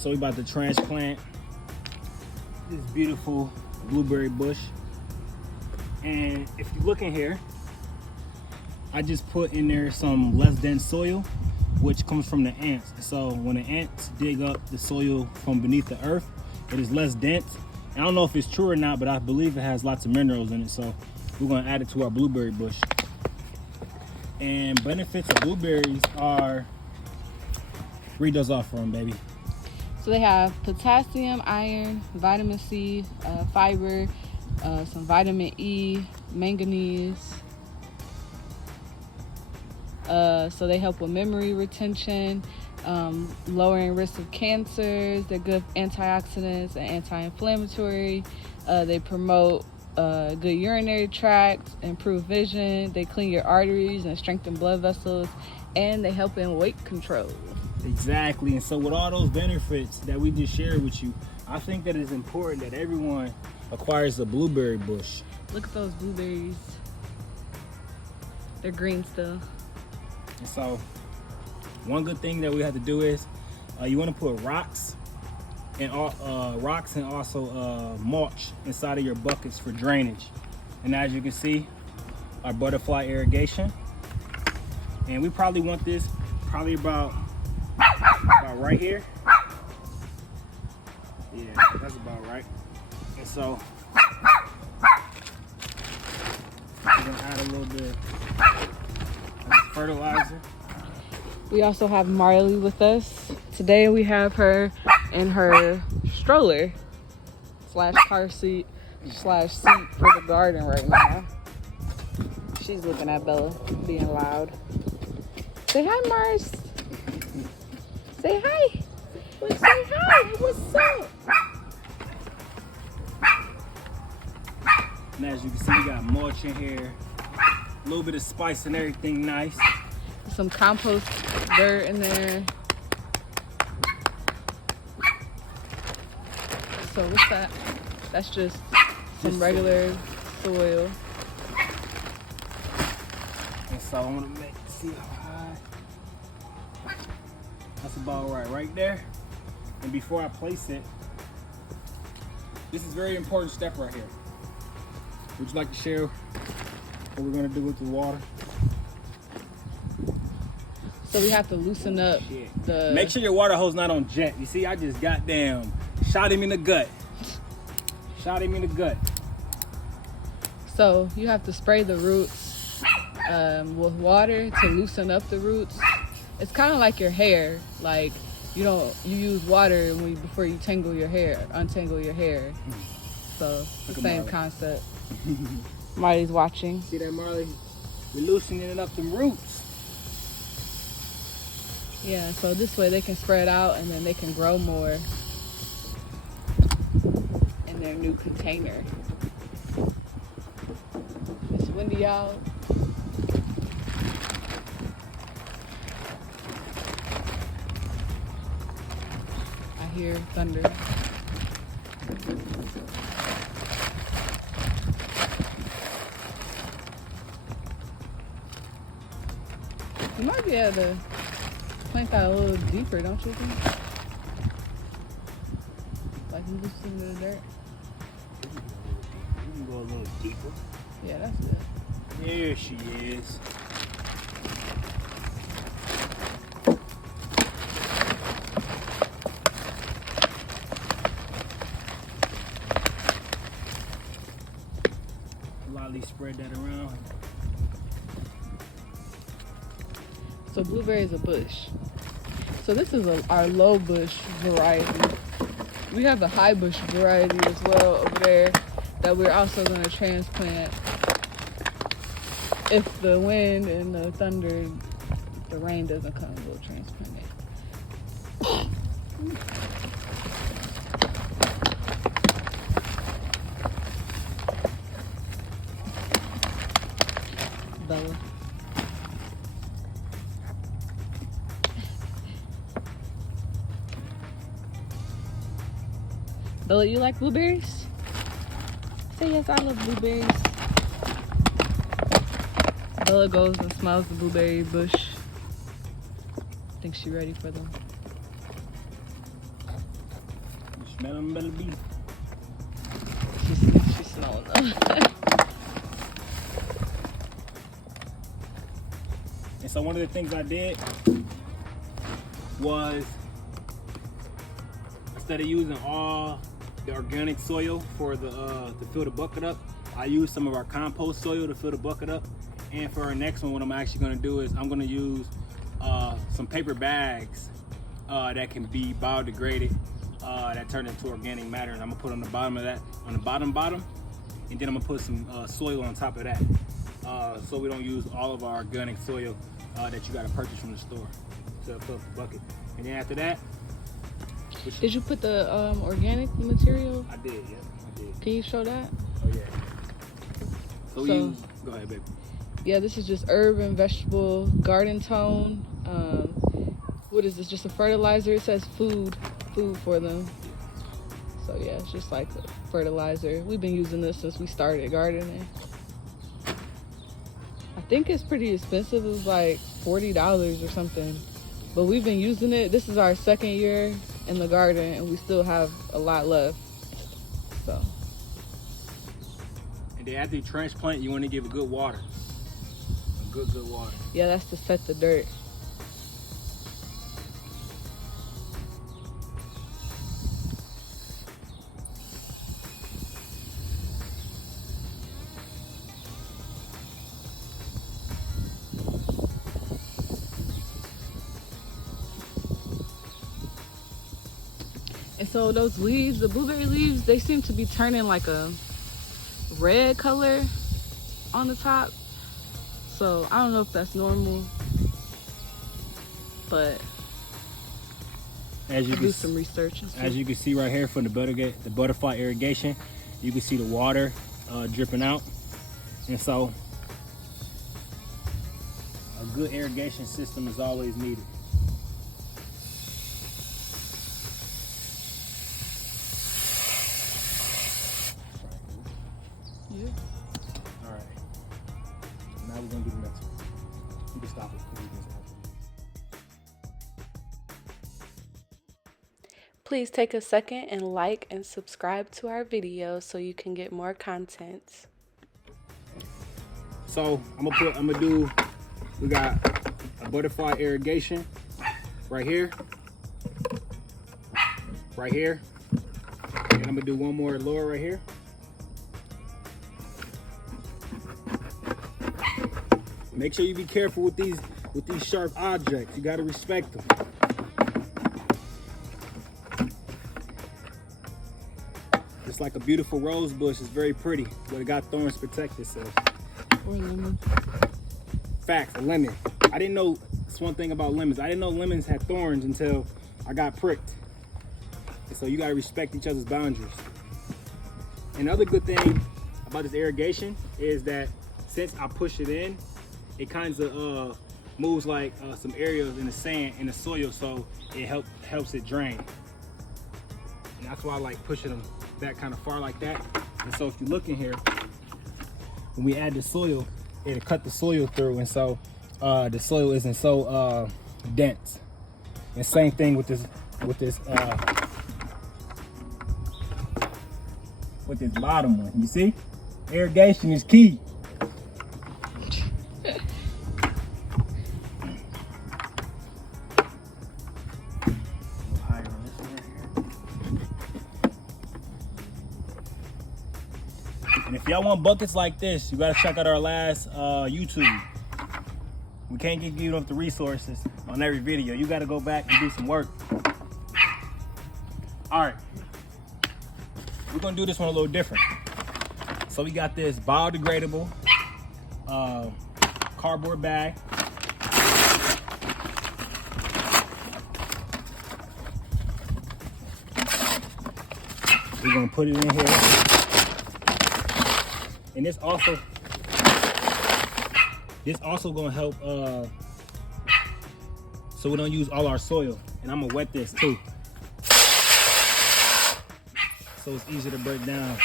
So we about to transplant this beautiful blueberry bush. And if you look in here, I just put in there some less dense soil, which comes from the ants. So when the ants dig up the soil from beneath the earth, it is less dense. And I don't know if it's true or not, but I believe it has lots of minerals in it. So we're gonna add it to our blueberry bush. And benefits of blueberries are, read those off for them, baby. So they have potassium, iron, vitamin C, fiber, some vitamin E, manganese. So they help with memory retention, lowering risk of cancers. They're good antioxidants and anti-inflammatory. They promote good urinary tract, improve vision. They clean your arteries and strengthen blood vessels, and they help in weight control. Exactly. And so with all those benefits that we just shared with you, I think that it's important that everyone acquires a blueberry bush. Look at those blueberries. They're green still. And so one good thing that we have to do is you want to put rocks and also mulch inside of your buckets for drainage. And as you can see, our butterfly irrigation. And we probably want this probably about right here. Yeah, that's about right. And so we're gonna add a little bit of fertilizer. We also have Marley with us. Today we have her in her stroller slash car seat slash seat for the garden right now. She's looking at Bella, being loud. Say hi, Mars. Say hi. Say hi. What's up? And as you can see, we got mulch in here, a little bit of spice and everything nice. Some compost dirt in there. So what's that? That's just some regular soil. And so I want to see how high. That's about right there. And before I place it, this is a very important step right here. Would you like to share what we're gonna do with the water? So we have to loosen up the... Make sure your water hose not on jet. You see, I just goddamn shot him in the gut. Shot him in the gut. So you have to spray the roots with water to loosen up the roots. It's kind of like your hair. Like you use water before you untangle your hair. So the same concept. Marley's watching. See that, Marley? We're loosening up them roots. Yeah, so this way they can spread out and then they can grow more in their new container. It's windy out. I hear thunder. You might be able to plant that a little deeper, don't you think? Like you just into the dirt. You can go a little deeper. Yeah, that's it. There she is. Lightly spread that around. So blueberry is a bush. So this is our low bush variety. We have a high bush variety as well over there that we're also going to transplant if the wind and the thunder, the rain doesn't come. We'll transplant it. Bella. Bella, you like blueberries? Say yes, I love blueberries. Bella goes and smells the blueberry bush. I think she's ready for them. Smell them better be. She's smelling them. And so one of the things I did was, instead of using all the organic soil for the to fill the bucket up, I used some of our compost soil to fill the bucket up. And for our next one, what I'm actually going to do is I'm going to use some paper bags that can be biodegraded, that turn into organic matter, and I'm gonna put on the bottom of that, on the bottom, and then I'm gonna put some soil on top of that, so we don't use all of our organic soil that you got to purchase from the store to fill up the bucket. And then after that, did you put the organic material? I did, yeah, I did. Can you show that? Oh yeah. So we use, go ahead, baby. Yeah, this is just herb and vegetable garden tone. What is this? Just a fertilizer. It says food for them. So yeah, it's just like a fertilizer. We've been using this since we started gardening. I think it's pretty expensive. It was like $40 or something. But we've been using it. This is our second year in the garden, and we still have a lot left. So. And then after you transplant, you want to give it good water. Good water. Yeah, that's to set the dirt. And so those leaves, the blueberry leaves, they seem to be turning like a red color on the top. So I don't know if that's normal, but as you do some research. As you can see right here from the butterfly irrigation, you can see the water dripping out. And so a good irrigation system is always needed. Yeah. All right. Now we're gonna do the next one. You can stop it. Please take a second and like and subscribe to our video so you can get more content. So we got a butterfly irrigation right here, and I'm gonna do one more lower right here. Make sure you be careful with these sharp objects. You gotta respect them. It's like a beautiful rose bush. It's very pretty, but it got thorns to protect itself. Or lemon. Facts, a lemon. I didn't know, that's one thing about lemons. I didn't know lemons had thorns until I got pricked. And so you gotta respect each other's boundaries. Another good thing about this irrigation is that since I push it in, it kind of moves like some areas in the sand, in the soil, so it helps it drain. And that's why I like pushing them that kind of far like that. And so if you look in here, when we add the soil, it'll cut the soil through, and so the soil isn't so dense. And same thing with this bottom one. You see, irrigation is key. And if y'all want buckets like this, you gotta check out our last YouTube. We can't give you enough the resources on every video. You gotta go back and do some work. All right, we're gonna do this one a little different. So we got this biodegradable cardboard bag. We're gonna put it in here. And this also gonna help so we don't use all our soil. And I'm gonna wet this too, so it's easy to break down.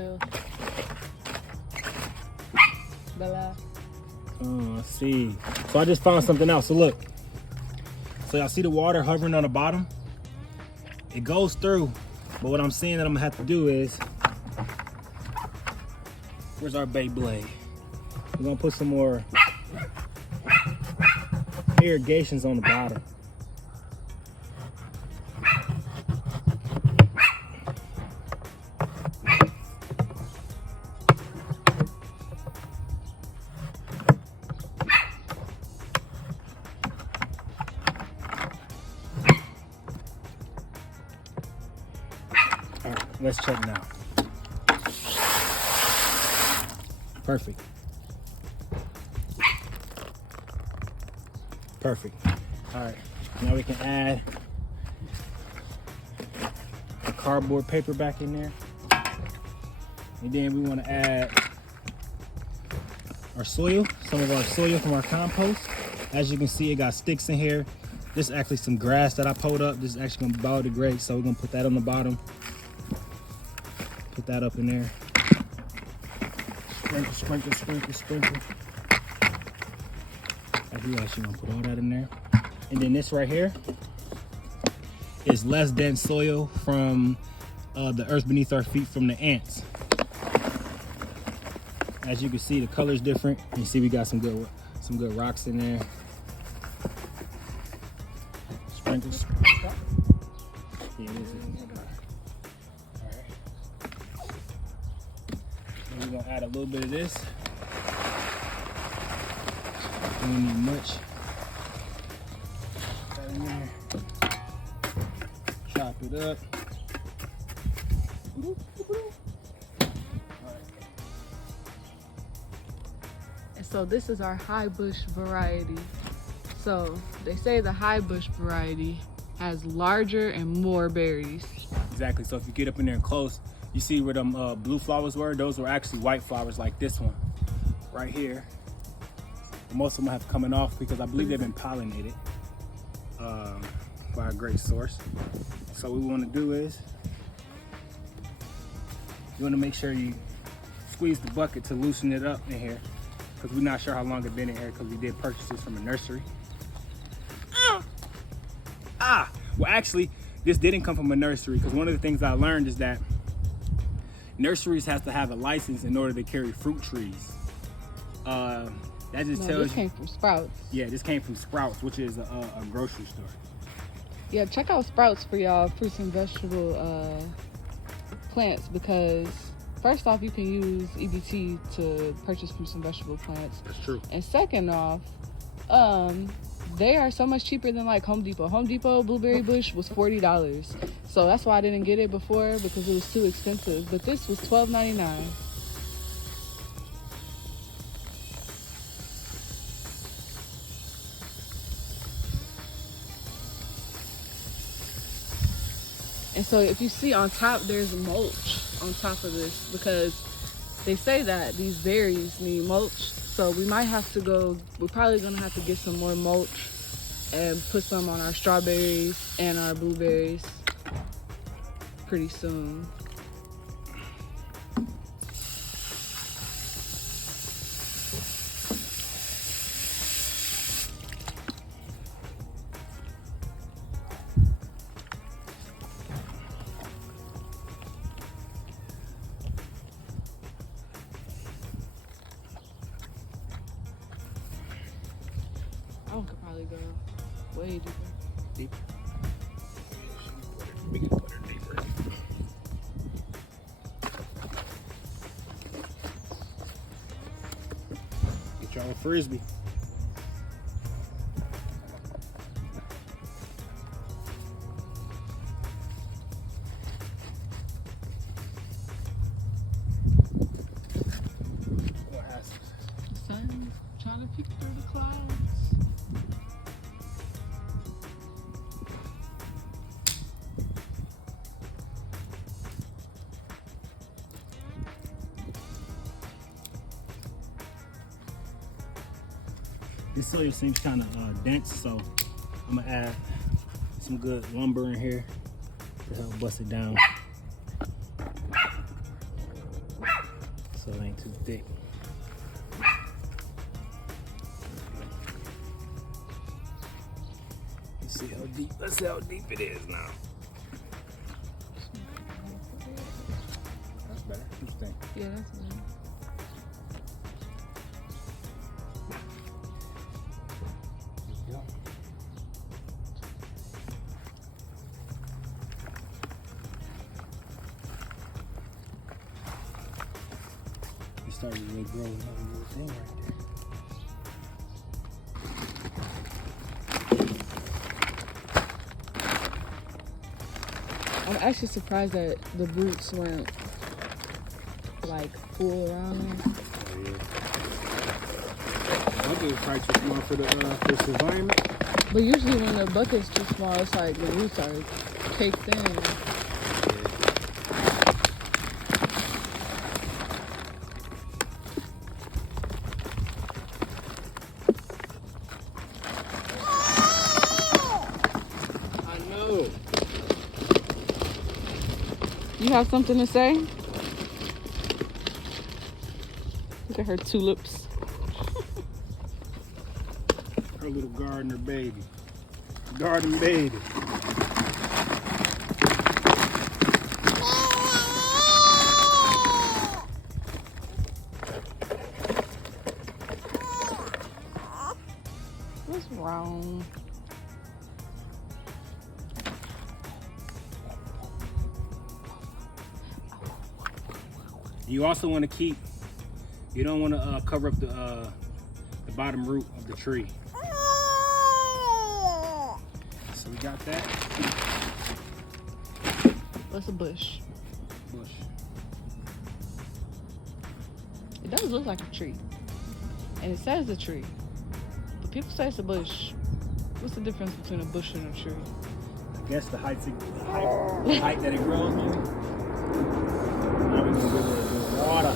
chill. Bella. Oh, I see. So I just found something else. So look. So y'all see the water hovering on the bottom? It goes through. But what I'm saying that I'm gonna have to do is, where's our bait blade? We're gonna put some more irrigations on the bottom. All right, let's check now. Perfect. Perfect. All right, now we can add the cardboard paper back in there. And then we want to add our soil, some of our soil from our compost. As you can see, it got sticks in here. This is actually some grass that I pulled up. This is actually gonna biodegrade, so we're gonna put that on the bottom. Put that up in there. Sprinkle, sprinkle, sprinkle, sprinkle. We're actually gonna put all that in there. And then this right here is less dense soil from the earth beneath our feet from the ants. As you can see, the color's different. You see we got some good rocks in there. Sprinkle, sprinkle. Yeah, it is in there. All right. And we're gonna add a little bit of this. We don't need much. Put that in there. Chop it up. And so this is our high bush variety. So they say the high bush variety has larger and more berries. Exactly. So if you get up in there close, you see where them blue flowers were? Those were actually white flowers like this one right here. Most of them have coming off because I believe they've been pollinated by a great source. So what we want to do is you want to make sure you squeeze the bucket to loosen it up in here, because we're not sure how long it's been in here because we did purchase this from a nursery. Well, actually, this didn't come from a nursery, because one of the things I learned is that nurseries have to have a license in order to carry fruit trees. That just tells this came from Sprouts. Yeah, this came from Sprouts, which is a grocery store. Yeah, check out Sprouts for y'all fruits and vegetable plants, because first off, you can use EBT to purchase fruits and vegetable plants. That's true. And second off, they are so much cheaper than like Home Depot. Home Depot blueberry bush was $40. So that's why I didn't get it before, because it was too expensive. But this was $12.99. And so if you see on top, there's mulch on top of this, because they say that these berries need mulch. So we might have to we're probably gonna have to get some more mulch and put some on our strawberries and our blueberries pretty soon. That one could probably go way deeper. Deep. We can put her deeper. Get y'all a frisbee. Sun trying to peek through the clouds. This soil seems kind of dense, so I'm gonna add some good lumber in here to help bust it down. too thick. Let's see how deep. Let's see how deep it is now. That's better. What you think? Yeah, that's good. Yeah. It started to really grow another little thing right there. I'm actually surprised that the roots weren't like full around there. Oh, yeah. I'll give probably too small for this environment. But usually when the bucket's too small, it's like the roots are caked in. I know. You have something to say? Look at her tulips. Her little gardener baby. Garden baby. What's wrong? You also want to keep, you don't want to cover up the bottom root of the tree. So we got that. What's a bush? Bush. It does look like a tree. And it says a tree. But people say it's a bush. What's the difference between a bush and a tree? I guess the height that it grows maybe. Now we can give it water.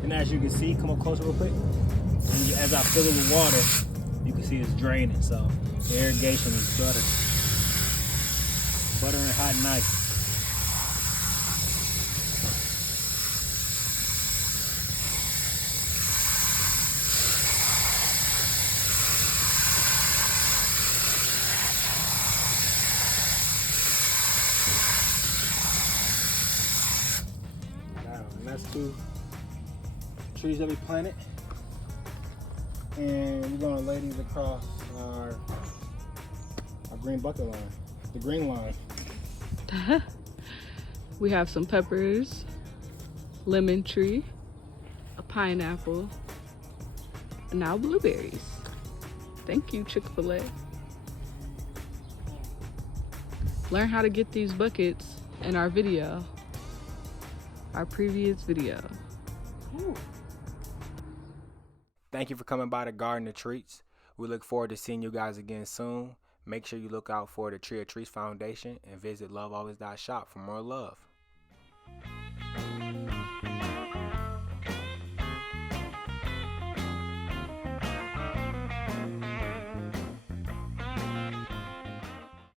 And as you can see, come up closer real quick. And as I fill it with water, you can see it's draining. So the irrigation is butter. Butter and hot knife. And that's two trees that we planted, and we're gonna lay these across our green bucket line, the green line. We have some peppers, lemon tree, a pineapple, and now blueberries. Thank you, Chick-fil-A. Learn how to get these buckets in our video, our previous video. Ooh. Thank you for coming by the Garden of Treats. We look forward to seeing you guys again soon. Make sure you look out for the Tree of Treats Foundation and visit lovealways.shop for more love.